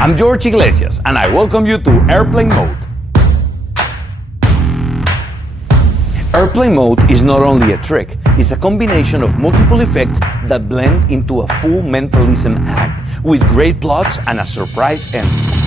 I'm George Iglesias, and I welcome you to Airplane Mode. Airplane Mode is not only a trick, it's a combination of multiple effects that blend into a full mentalism act with great plots and a surprise ending.